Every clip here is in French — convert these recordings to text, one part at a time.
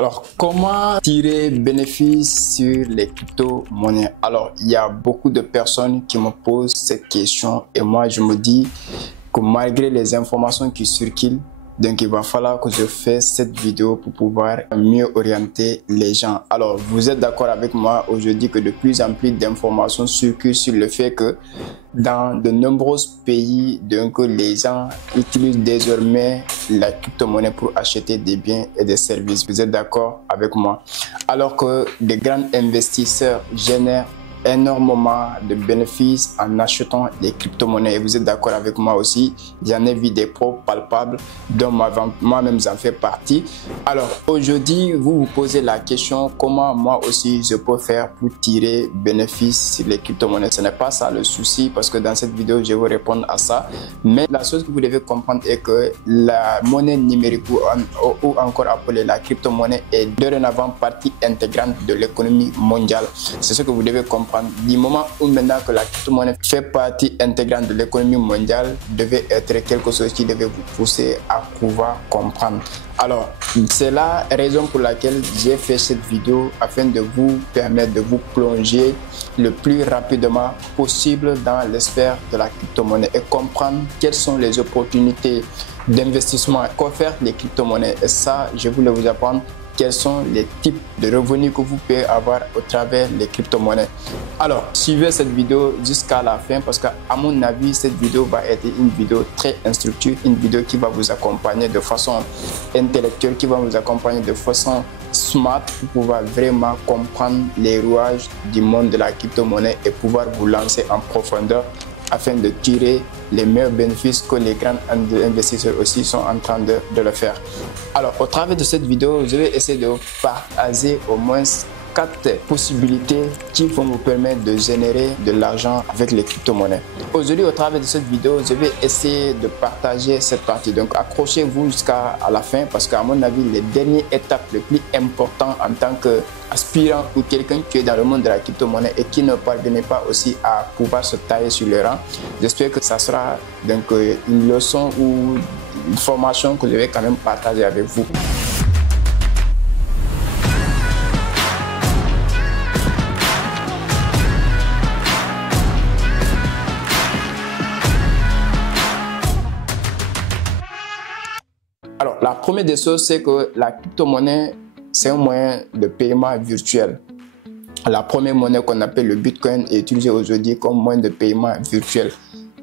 Alors, comment tirer bénéfice sur les crypto-monnaies? Alors, il y a beaucoup de personnes qui me posent cette question et moi, je me dis que malgré les informations qui circulent, donc il va falloir que je fasse cette vidéo pour pouvoir mieux orienter les gens. Alors, vous êtes d'accord avec moi aujourd'hui que de plus en plus d'informations circulent sur le fait que dans de nombreux pays, donc les gens utilisent désormais la crypto-monnaie pour acheter des biens et des services. Vous êtes d'accord avec moi? Alors que des grands investisseurs génèrent énormément de bénéfices en achetant des crypto-monnaies. Et vous êtes d'accord avec moi aussi, j'en ai vu des preuves palpables dont moi-même j'en fais partie. Alors aujourd'hui, vous vous posez la question comment moi aussi je peux faire pour tirer bénéfice sur les crypto-monnaies. Ce n'est pas ça le souci parce que dans cette vidéo, je vais répondre à ça. Mais la chose que vous devez comprendre est que la monnaie numérique ou encore appelée la crypto-monnaie est dorénavant partie intégrante de l'économie mondiale. C'est ce que vous devez comprendre. Du moment où maintenant que la crypto-monnaie fait partie intégrante de l'économie mondiale, devait être quelque chose qui devait vous pousser à pouvoir comprendre. Alors, c'est la raison pour laquelle j'ai fait cette vidéo afin de vous permettre de vous plonger le plus rapidement possible dans l'sphère de la crypto-monnaie et comprendre quelles sont les opportunités d'investissement qu'offrent les crypto-monnaies. Et ça, je voulais vous apprendre quels sont les types de revenus que vous pouvez avoir au travers des crypto-monnaies. Alors, suivez cette vidéo jusqu'à la fin parce qu'à mon avis, cette vidéo va être une vidéo très instructive, une vidéo qui va vous accompagner de façon intellectuelle, qui va vous accompagner de façon smart pour pouvoir vraiment comprendre les rouages du monde de la crypto-monnaie et pouvoir vous lancer en profondeur afin de tirer les meilleurs bénéfices que les grands investisseurs aussi sont en train de le faire. Alors, au travers de cette vidéo, je vais essayer de vous partager au moins 4 possibilités qui vont vous permettre de générer de l'argent avec les crypto-monnaies. Aujourd'hui, au travers de cette vidéo, je vais essayer de partager cette partie. Donc, accrochez-vous jusqu'à la fin parce qu'à mon avis, les dernières étapes les plus importantes en tant qu'aspirant ou quelqu'un qui est dans le monde de la crypto-monnaie et qui ne parvenait pas aussi à pouvoir se tailler sur le rang, j'espère que ça sera donc une leçon ou une formation que je vais quand même partager avec vous. Alors, la première des choses, c'est que la crypto-monnaie, c'est un moyen de paiement virtuel. La première monnaie qu'on appelle le Bitcoin est utilisée aujourd'hui comme moyen de paiement virtuel.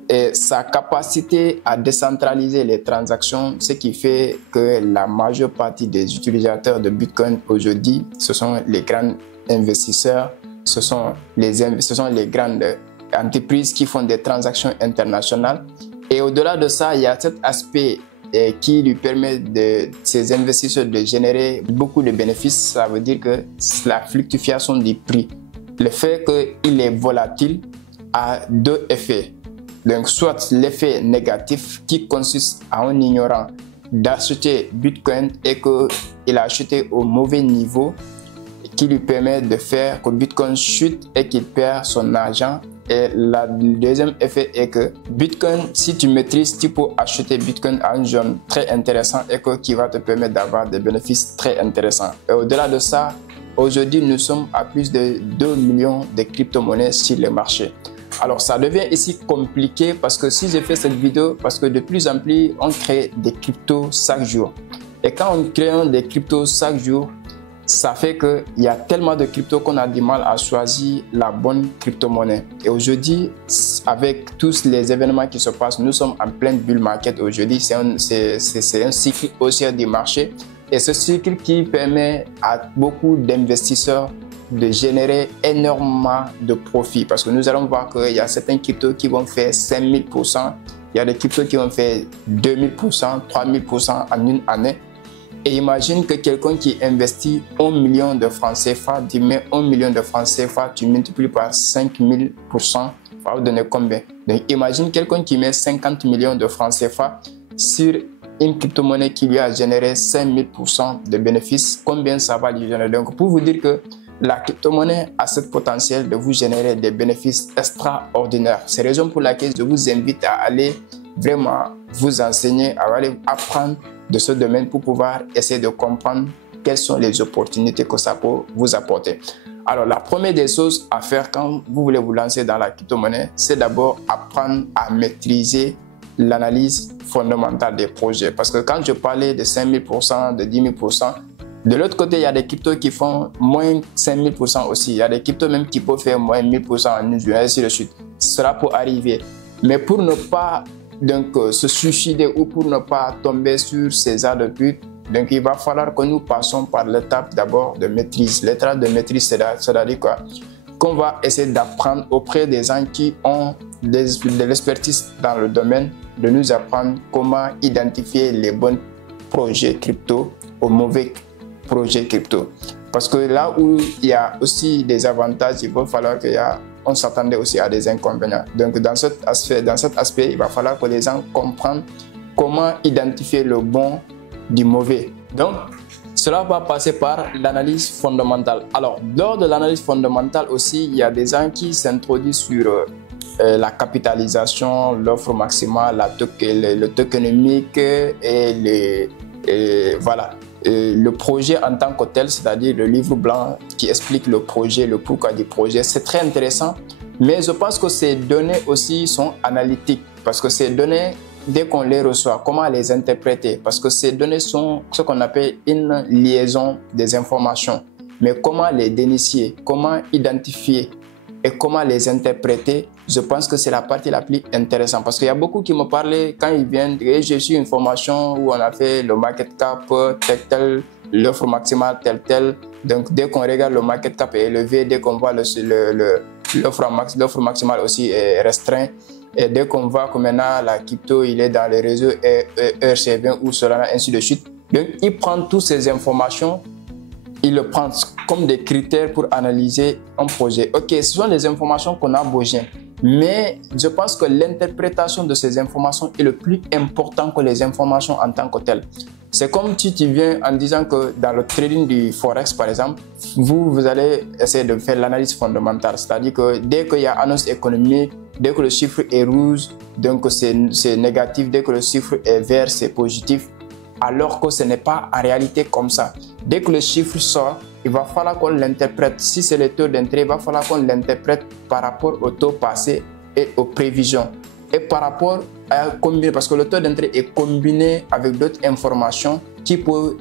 Et sa capacité à décentraliser les transactions, ce qui fait que la majeure partie des utilisateurs de Bitcoin aujourd'hui, ce sont les grands investisseurs, ce sont les grandes entreprises qui font des transactions internationales. Et au-delà de ça, il y a cet aspect qui lui permet de ces investisseurs de générer beaucoup de bénéfices. Ça veut dire que la fluctuation du prix, le fait qu'il est volatile a deux effets. Donc soit l'effet négatif qui consiste à un ignorant d'acheter Bitcoin et qu'il a acheté au mauvais niveau qui lui permet de faire que Bitcoin chute et qu'il perd son argent. Et le deuxième effet est que Bitcoin, si tu maîtrises, tu peux acheter Bitcoin à une zone très intéressante et qui va te permettre d'avoir des bénéfices très intéressants. Et au-delà de ça, aujourd'hui, nous sommes à plus de 2 millions de crypto-monnaies sur le marché. Alors, ça devient ici compliqué parce que si j'ai fait cette vidéo, parce que de plus en plus, on crée des cryptos chaque jour. Et quand on crée des cryptos chaque jour, ça fait qu'il y a tellement de cryptos qu'on a du mal à choisir la bonne crypto-monnaie. Et aujourd'hui, avec tous les événements qui se passent, nous sommes en pleine bull market aujourd'hui. C'est un cycle haussier du marché. Et ce cycle qui permet à beaucoup d'investisseurs de générer énormément de profits. Parce que nous allons voir qu'il y a certains cryptos qui vont faire 5000%. Il y a des cryptos qui vont faire 2000%, 3000% en une année. Et imagine que quelqu'un qui investit 1 million de francs CFA, tu mets 1 million de francs CFA, tu multiplies par 5000%, ça va vous donner combien? Donc imagine quelqu'un qui met 50 millions de francs CFA sur une crypto-monnaie qui lui a généré 5000% de bénéfices, combien ça va lui générer? Donc pour vous dire que la crypto-monnaie a ce potentiel de vous générer des bénéfices extraordinaires. C'est la raison pour laquelle je vous invite à aller vraiment vous enseigner, à aller apprendre de ce domaine pour pouvoir essayer de comprendre quelles sont les opportunités que ça peut vous apporter. Alors, la première des choses à faire quand vous voulez vous lancer dans la crypto-monnaie, c'est d'abord apprendre à maîtriser l'analyse fondamentale des projets. Parce que quand je parlais de 5000%, de 10 000%, de l'autre côté, il y a des cryptos qui font moins 5000% aussi. Il y a des cryptos même qui peuvent faire moins 1000% en une journée, ainsi de suite. Ce sera pour arriver. Mais pour ne pas se suicider ou pour ne pas tomber sur ces arts de pute, donc il va falloir que nous passions par l'étape d'abord de maîtrise. L'étape de maîtrise, c'est-à-dire quoi? Qu'on va essayer d'apprendre auprès des gens qui ont de l'expertise dans le domaine, de nous apprendre comment identifier les bons projets crypto aux mauvais projets crypto. Parce que là où il y a aussi des avantages, il va falloir qu'on s'attendait aussi à des inconvénients. Donc dans cet aspect, il va falloir que les gens comprennent comment identifier le bon du mauvais. Donc, cela va passer par l'analyse fondamentale. Alors, lors de l'analyse fondamentale aussi, il y a des gens qui s'introduisent sur la capitalisation, l'offre maximale, le tokenomique et voilà. Le projet en tant que tel, c'est-à-dire le livre blanc qui explique le projet, le pourquoi du projet. C'est très intéressant, mais je pense que ces données aussi sont analytiques parce que ces données, dès qu'on les reçoit, comment les interpréter? Parce que ces données sont ce qu'on appelle une liaison des informations. Mais comment les dénicher? Comment identifier? Et comment les interpréter? Je pense que c'est la partie la plus intéressante. Parce qu'il y a beaucoup qui me parlaient quand ils viennent. Et j'ai su une formation où on a fait le market cap, tel, l'offre maximale, tel. Donc dès qu'on regarde le market cap est élevé, dès qu'on voit l'offre maximale aussi est restreint. Et dès qu'on voit que maintenant la crypto il est dans les réseaux ERC20 ou Solana, ainsi de suite. Donc il prend toutes ces informations, il le prend comme des critères pour analyser un projet. Ok, ce sont des informations qu'on a besoin, mais je pense que l'interprétation de ces informations est le plus important que les informations en tant que telles. C'est comme si tu viens en disant que dans le trading du Forex, par exemple, vous allez essayer de faire l'analyse fondamentale. C'est-à-dire que dès qu'il y a annonce économique, dès que le chiffre est rouge, donc c'est négatif. Dès que le chiffre est vert, c'est positif. Alors que ce n'est pas en réalité comme ça. Dès que le chiffre sort, il va falloir qu'on l'interprète. Si c'est le taux d'intérêt, il va falloir qu'on l'interprète par rapport au taux passé et aux prévisions. Et par rapport à combiner, parce que le taux d'intérêt est combiné avec d'autres informations qui peuvent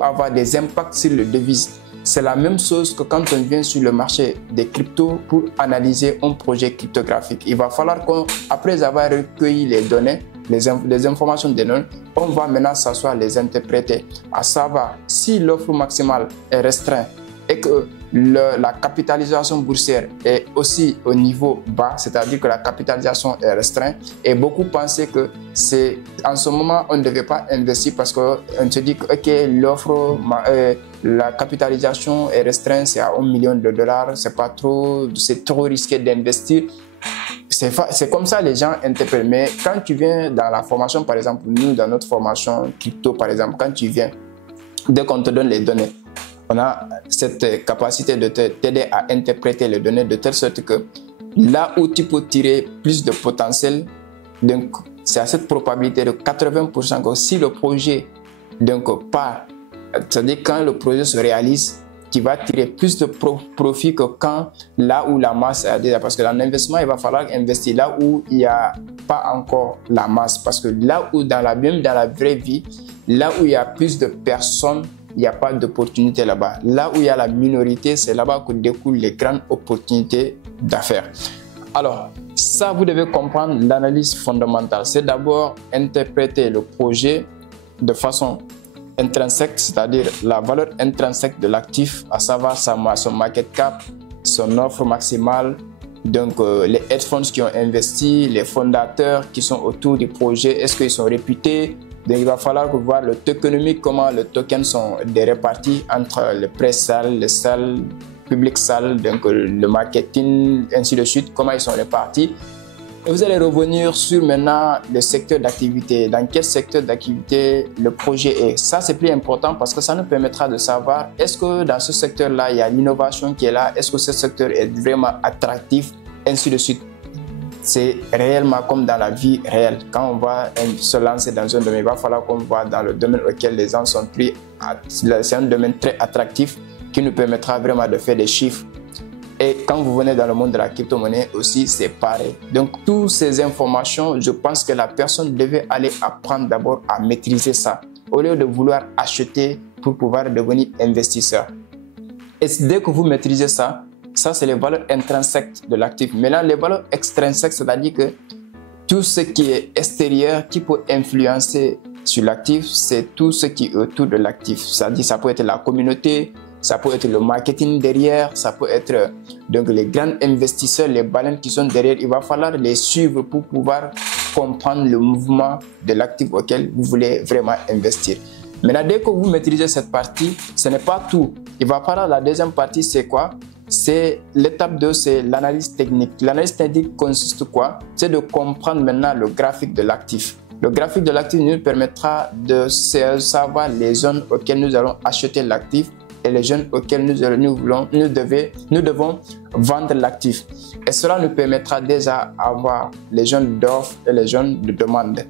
avoir des impacts sur le devise. C'est la même chose que quand on vient sur le marché des cryptos pour analyser un projet cryptographique. Il va falloir qu'après avoir recueilli les données, les informations des données, on va maintenant s'asseoir les interpréter. À savoir, si l'offre maximale est restreinte et que la capitalisation boursière est aussi au niveau bas, c'est-à-dire que la capitalisation est restreinte, et beaucoup pensaient que c'est en ce moment on ne devait pas investir parce qu'on se dit que ok, la capitalisation est restreinte, c'est à $1 million, c'est trop risqué d'investir. C'est comme ça les gens interprètent. Mais quand tu viens dans la formation, par exemple, nous dans notre formation crypto, par exemple, quand tu viens, dès qu'on te donne les données, on a cette capacité de t'aider à interpréter les données de telle sorte que là où tu peux tirer plus de potentiel, donc c'est à cette probabilité de 80% que si le projet part, c'est-à-dire quand le projet se réalise, tu vas tirer plus de profit que quand là où la masse est déjà. Parce que dans l'investissement, il va falloir investir là où il n'y a pas encore la masse. Parce que là où même dans la vraie vie, là où il y a plus de personnes, il n'y a pas d'opportunité là-bas. Là où il y a la minorité, c'est là-bas que découlent les grandes opportunités d'affaires. Alors, ça, vous devez comprendre l'analyse fondamentale. C'est d'abord interpréter le projet de façon intrinsèque, c'est-à-dire la valeur intrinsèque de l'actif, à savoir son market cap, son offre maximale, donc les hedge funds qui ont investi, les fondateurs qui sont autour du projet, est-ce qu'ils sont réputés? Donc il va falloir voir le tokenomique, comment les tokens sont répartis entre le pré-sale, le sale, public sale, donc le marketing, ainsi de suite, comment ils sont répartis. Et vous allez revenir sur maintenant le secteur d'activité. Dans quel secteur d'activité le projet est. Ça, c'est plus important parce que ça nous permettra de savoir est-ce que dans ce secteur-là, il y a l'innovation qui est là, est-ce que ce secteur est vraiment attractif, ainsi de suite. c'est réellement comme dans la vie réelle. Quand on va se lancer dans un domaine, il va falloir qu'on voit dans le domaine auquel les gens sont pris. C'est un domaine très attractif qui nous permettra vraiment de faire des chiffres. Et quand vous venez dans le monde de la crypto-monnaie aussi, c'est pareil. Donc, toutes ces informations, je pense que la personne devait aller apprendre d'abord à maîtriser ça, au lieu de vouloir acheter pour pouvoir devenir investisseur. Et dès que vous maîtrisez ça, c'est les valeurs intrinsèques de l'actif. Maintenant, les valeurs extrinsèques, c'est-à-dire que tout ce qui est extérieur, qui peut influencer sur l'actif, c'est tout ce qui est autour de l'actif. C'est-à-dire ça peut être la communauté, ça peut être le marketing derrière, ça peut être donc les grands investisseurs, les baleines qui sont derrière. Il va falloir les suivre pour pouvoir comprendre le mouvement de l'actif auquel vous voulez vraiment investir. Maintenant, dès que vous maîtrisez cette partie, ce n'est pas tout. Il va falloir la deuxième partie, c'est quoi? C'est l'étape 2, c'est l'analyse technique. L'analyse technique consiste quoi? C'est de comprendre maintenant le graphique de l'actif. Le graphique de l'actif nous permettra de savoir les zones auxquelles nous allons acheter l'actif et les zones auxquelles nous devons vendre l'actif. Et cela nous permettra déjà d'avoir les zones d'offres et les zones de demande.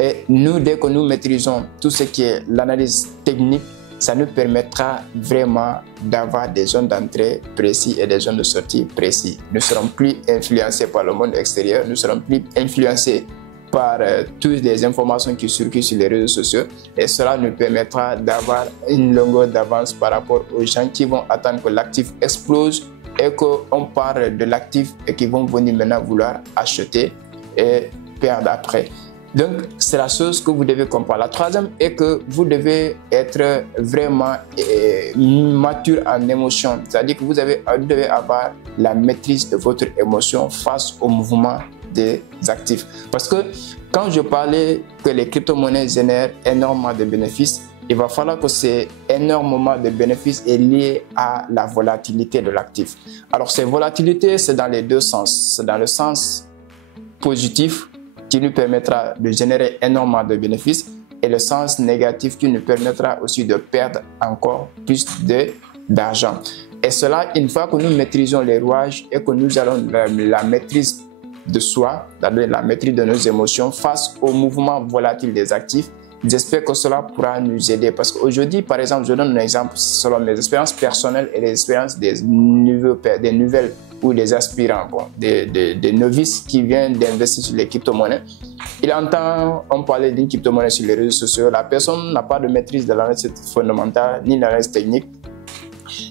Et nous, dès que nous maîtrisons tout ce qui est l'analyse technique, ça nous permettra vraiment d'avoir des zones d'entrée précises et des zones de sortie précises. Nous ne serons plus influencés par le monde extérieur, nous ne serons plus influencés par toutes les informations qui circulent sur les réseaux sociaux, et cela nous permettra d'avoir une longueur d'avance par rapport aux gens qui vont attendre que l'actif explose et qu'on parle de l'actif et qui vont venir maintenant vouloir acheter et perdre après. Donc, c'est la chose que vous devez comprendre. La troisième est que vous devez être vraiment mature en émotion. C'est-à-dire que vous devez avoir la maîtrise de votre émotion face au mouvement des actifs. Parce que quand je parlais que les crypto-monnaies génèrent énormément de bénéfices, il va falloir que ces énormément de bénéfices est lié à la volatilité de l'actif. Alors, ces volatilités, c'est dans les deux sens. C'est dans le sens positif, qui nous permettra de générer énormément de bénéfices, et le sens négatif qui nous permettra aussi de perdre encore plus d'argent. Et cela, une fois que nous maîtrisons les rouages et que nous allons la maîtrise de soi, c'est-à-dire la maîtrise de nos émotions face au mouvement volatile des actifs, j'espère que cela pourra nous aider. Parce qu'aujourd'hui, par exemple, je donne un exemple selon mes expériences personnelles et les expériences des nouvelles ou des aspirants, des novices qui viennent d'investir sur les crypto-monnaies. Il entend on parler d'une crypto-monnaie sur les réseaux sociaux. La personne n'a pas de maîtrise de l'analyse fondamentale ni de l'analyse technique.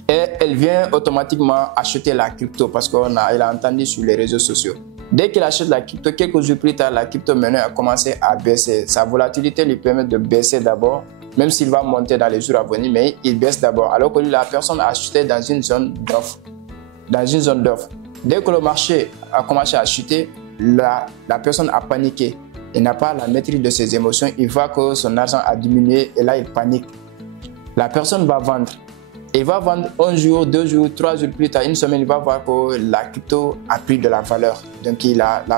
Et elle vient automatiquement acheter la crypto parce qu'il a entendu sur les réseaux sociaux. Dès qu'il achète la crypto, quelques jours plus tard, la crypto-monnaie a commencé à baisser. Sa volatilité lui permet de baisser d'abord, même s'il va monter dans les jours à venir, mais il baisse d'abord. Alors que la personne a acheté dans une zone d'offre. Dès que le marché a commencé à chuter, la personne a paniqué. Il n'a pas la maîtrise de ses émotions. Il voit que son argent a diminué et là, il panique. La personne va vendre. Il va vendre un jour, 2 jours, 3 jours plus tard, une semaine, il va voir que la crypto a pris de la valeur. Donc,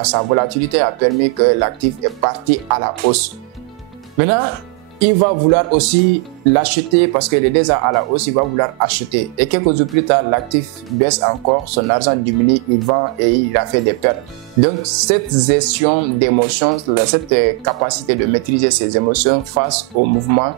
sa volatilité a permis que l'actif est parti à la hausse. Maintenant, il va vouloir aussi l'acheter parce qu'il est déjà à la hausse, il va vouloir acheter. Et quelques jours plus tard, l'actif baisse encore, son argent diminue, il vend et il a fait des pertes. Donc, cette gestion d'émotions, cette capacité de maîtriser ses émotions face au mouvement,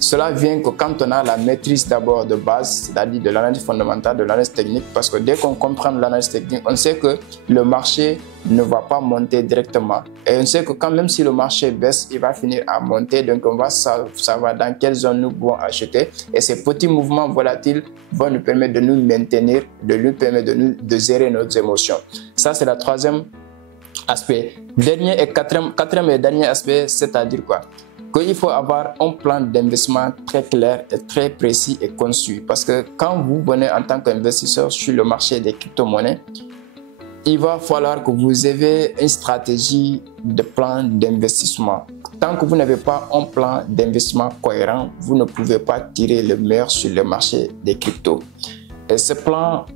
cela vient que quand on a la maîtrise d'abord de base, c'est-à-dire de l'analyse fondamentale, de l'analyse technique, parce que dès qu'on comprend l'analyse technique, on sait que le marché ne va pas monter directement. Et on sait que quand même si le marché baisse, il va finir à monter. Donc on va savoir dans quelle zone nous pouvons acheter. Et ces petits mouvements volatiles vont nous permettre de nous maintenir, de nous permettre de gérer nos émotions. Ça, c'est le troisième aspect. Quatrième et dernier aspect, c'est-à-dire quoi? Qu'il faut avoir un plan d'investissement très clair et très précis et conçu. Parce que quand vous venez en tant qu'investisseur sur le marché des crypto-monnaies, il va falloir que vous ayez une stratégie de plan d'investissement. Tant que vous n'avez pas un plan d'investissement cohérent, vous ne pouvez pas tirer le meilleur sur le marché des cryptos. Et ce plan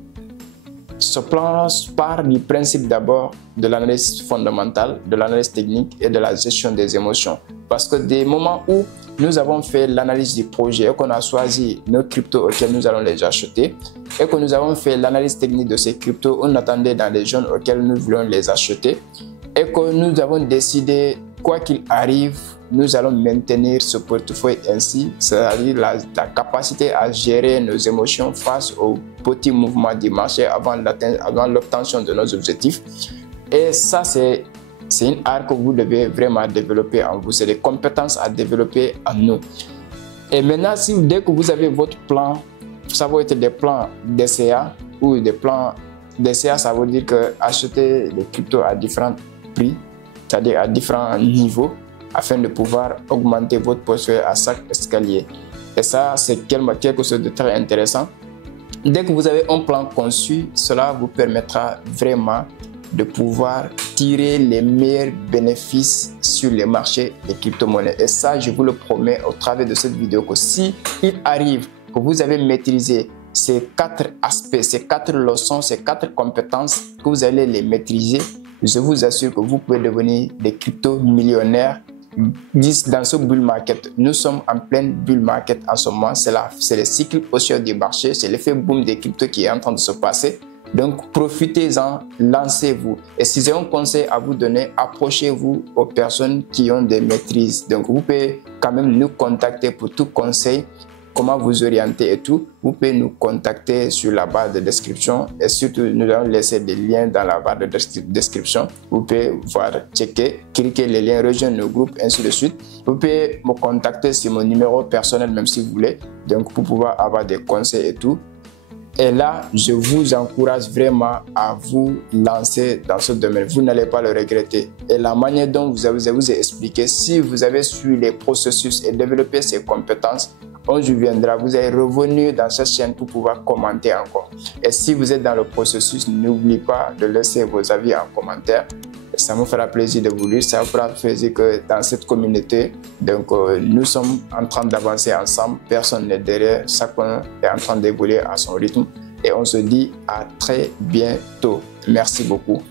Ce plan part du principe d'abord de l'analyse fondamentale, de l'analyse technique et de la gestion des émotions. Parce que des moments où nous avons fait l'analyse du projet et qu'on a choisi nos cryptos auxquels nous allons les acheter et que nous avons fait l'analyse technique de ces cryptos, on attendait dans les zones auxquelles nous voulons les acheter et que nous avons décidé, quoi qu'il arrive, nous allons maintenir ce portefeuille ainsi, c'est-à-dire la capacité à gérer nos émotions face aux petits mouvements du marché avant l'obtention de nos objectifs. Et ça, c'est une art que vous devez vraiment développer en vous. C'est des compétences à développer en nous. Et maintenant, dès que vous avez votre plan, ça va être des plans DCA ou des plans DCA, ça veut dire que acheter les cryptos à différents prix, c'est-à-dire à différents niveaux, afin de pouvoir augmenter votre portefeuille à chaque escalier. Et ça, c'est quelque chose de très intéressant. Dès que vous avez un plan conçu, cela vous permettra vraiment de pouvoir tirer les meilleurs bénéfices sur les marchés des crypto-monnaies. Et ça, je vous le promets au travers de cette vidéo que si il arrive que vous avez maîtrisé ces 4 aspects, ces 4 leçons, ces 4 compétences, que vous allez les maîtriser, je vous assure que vous pouvez devenir des crypto-millionnaires dans ce bull market. Nous sommes en pleine bull market en ce moment. C'est le cycle haussier du marché, c'est l'effet boom des cryptos qui est en train de se passer. Donc profitez-en, lancez-vous. Et si j'ai un conseil à vous donner, approchez-vous aux personnes qui ont des maîtrises. Donc vous pouvez quand même nous contacter pour tout conseil, comment vous orienter et tout. Vous pouvez nous contacter sur la barre de description et surtout nous allons laisser des liens dans la barre de description. Vous pouvez voir, checker, cliquer les liens, rejoindre nos groupes, ainsi de suite. Vous pouvez me contacter sur mon numéro personnel même si vous voulez, donc pour pouvoir avoir des conseils et tout. Et là, je vous encourage vraiment à vous lancer dans ce domaine. Vous n'allez pas le regretter. Et la manière dont je vous ai expliqué, si vous avez suivi les processus et développé ces compétences, un jour viendra, vous allez revenir dans cette chaîne pour pouvoir commenter encore. Et si vous êtes dans le processus, n'oubliez pas de laisser vos avis en commentaire. Ça me fera plaisir de vous lire, ça me fera plaisir que dans cette communauté, donc nous sommes en train d'avancer ensemble, personne n'est derrière, chacun est en train d'évoluer à son rythme et on se dit à très bientôt. Merci beaucoup.